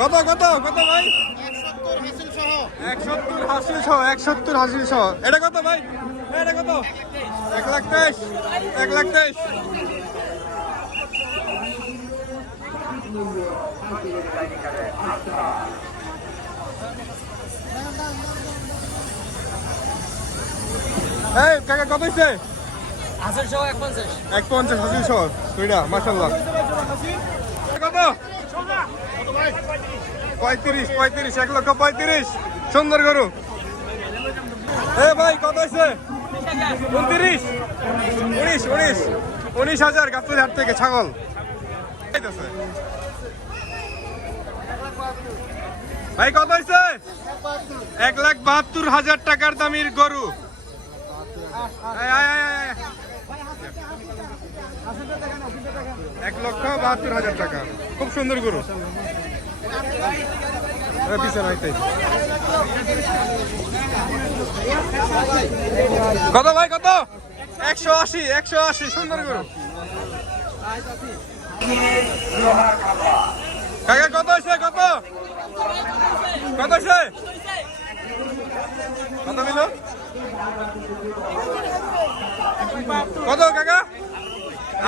কত কত কত ভাই? 170 হাসিল সহ 170 হাসিল সহ। এটা কত ভাই? এটা কত? 1,23,000 1,23,000। এই কাকা কত হইছে? হাসিল সহ 150 150 হাসিল সহ দুইটা মাশাআল্লাহ। কত? 35 1,35,000 সুন্দর গরু। এ ভাই কত হইছে? 29 19,000 গাবতলী হাট থেকে ছাগল। ভাই কত হইছে? 1,72,000 টাকার দামের গরু। 1,72,000 টাকা। খুব সুন্দর গরু। কত ভাই কত? 180 সুন্দর গরু। কাকা কত হয়েছে? কত কত হয়েছে? কত মিল? কত কাকা?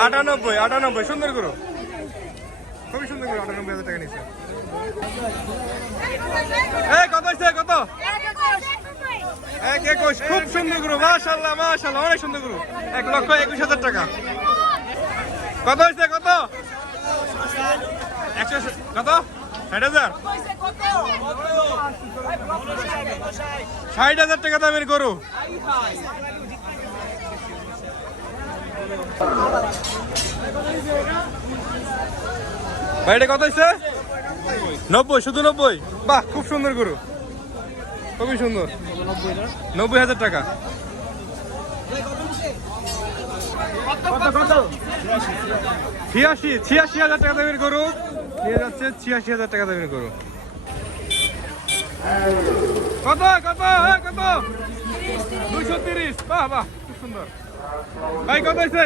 98 সুন্দর গরু। খুবই সুন্দর গরু। 98,000 টাকা নিচ্ছে। এই কত হয়েছে? কত? 1,21 খুব সুন্দর গরু। মাশাআল্লাহ মাশাআল্লাহ অনেক সুন্দর গরু। 1,21,000 টাকা। কত হয়েছে? কত? 100 কত? 60,000 60,000 টাকা দামের গরু। ভাই এটা কত হয়েছে? 90 শুধু 90। বাহ খুব সুন্দর গরু। খুবই সুন্দর। 90,000 টাকা। 86,000 টাকা দামের গরু নিয়ে যাচ্ছে। 86,000 টাকা দামের গরু। কত কত কত? 230। বাহ বাহ খুব সুন্দর। ভাই কত হয়েছে?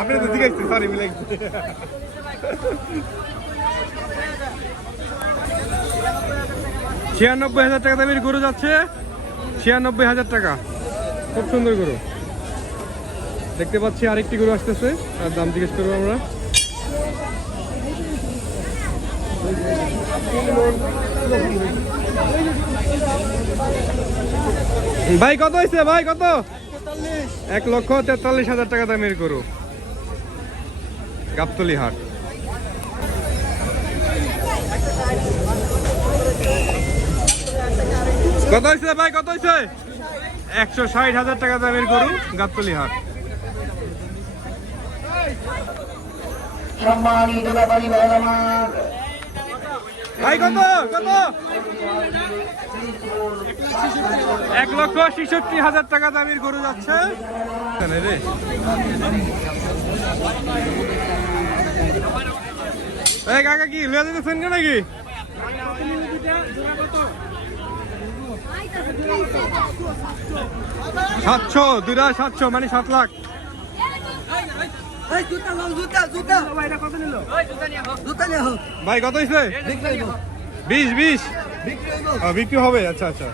আপনি তো জিজ্ঞাসা সরি মিলে 96,000 টাকা দামের গরু যাচ্ছে। 96,000 টাকা। খুব সুন্দর গরু। দেখতে পাচ্ছি আরেকটি গরু আসতেছে, তার দাম জিজ্ঞেস করবো আমরা। ভাই কত হয়েছে? ভাই কত? 1,43,000 টাকা দামের গরু। গাবতলী হাট। কত হয়েছে ভাই? কত হয়েছে? 160,000 টাকা দামের গরু গাবতলী হাট। ভাই কত কত? 1,66,000 টাকা দামের গরু যাচ্ছে। রে কাকা কি লুয়া দিতেছেন নাকি? 700 দুইটা 700 মানে 7 লাখ। ভাই কত হয়েছে? 20 বিক্রি হবে। আচ্ছা আচ্ছা।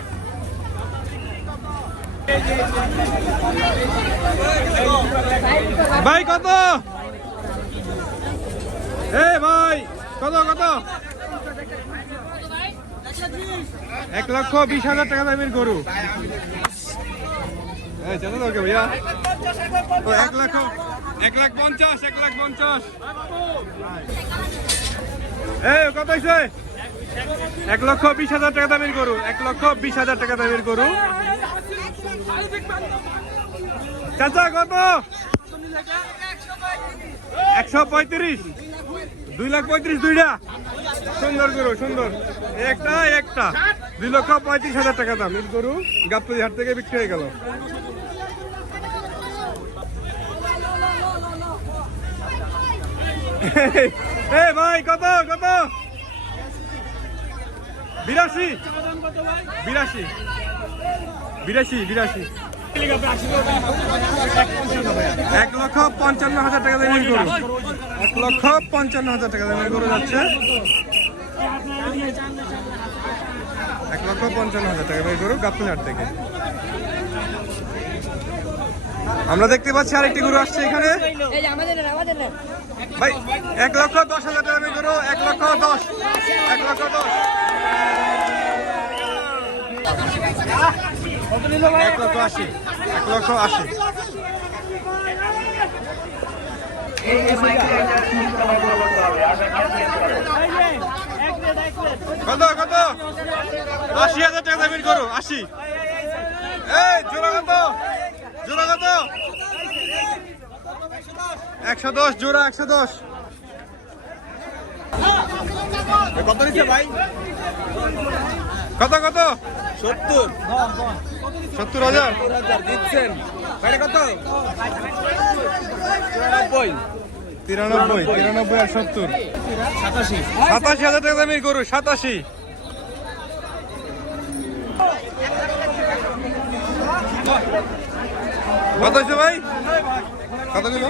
ভাই কত? এ ভাই কত কত? 1,20,000 টাকা দামের গরু। জানো তো ভাইয়া? 1,50,000 এই কত হয়েছে? 1,20,000 টাকা দামের গরু। 1,20,000 টাকা দামের গরু। চাচা কত? 135 2,35,000 দুইটা। সুন্দর গরু সুন্দর। একটা 2,35,000 টাকা দাম এই গরু গাবতলী হাট থেকে বিক্রি হয়ে গেল। এই ভাই কত কত? 82 82 82 1,55,000 টাকা দামের গরু। 1,55,000 টাকা দামের গরু যাচ্ছে। 1,55,000 টাকা বের গরু গাবতলী হাট থেকে। আমরা দেখতে পাচ্ছি আরেকটি গরু আসছে এখানে ভাই, 1,10,000 টাকা বের গরু, 1,10,000, 1,10,000, 1,80,000, 1,80,000। কত কত? 80,000 টাকা দামের গরু, 80। এই জোড়া কত? জোড়া কত? 110 জোড়া, 110। কত নিচ্ছে ভাই? কত কত? 70, 70,000 দিচ্ছেন। কত? 93, 93 আর 70, 87,000 টাকা দামের গরু, 87। কত হয়েছে ভাই? কত কিলো?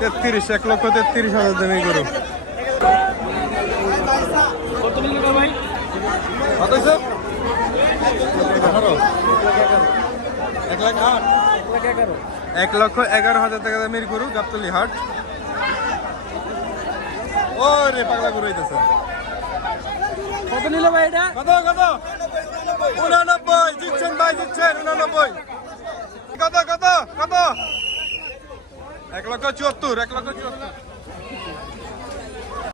33, 1,33,000 দামের গরু। কত হয়েছে? 1,11,000 টাকা দামের গরু গাবতলী হাট। ও রে পাগলা গরু হইতেছে। কত নিল ভাই এটা? কত কত? 89 দিচ্ছেন ভাই, দিচ্ছেন 89। কত কত কত? 1,74,000, 1,74,000।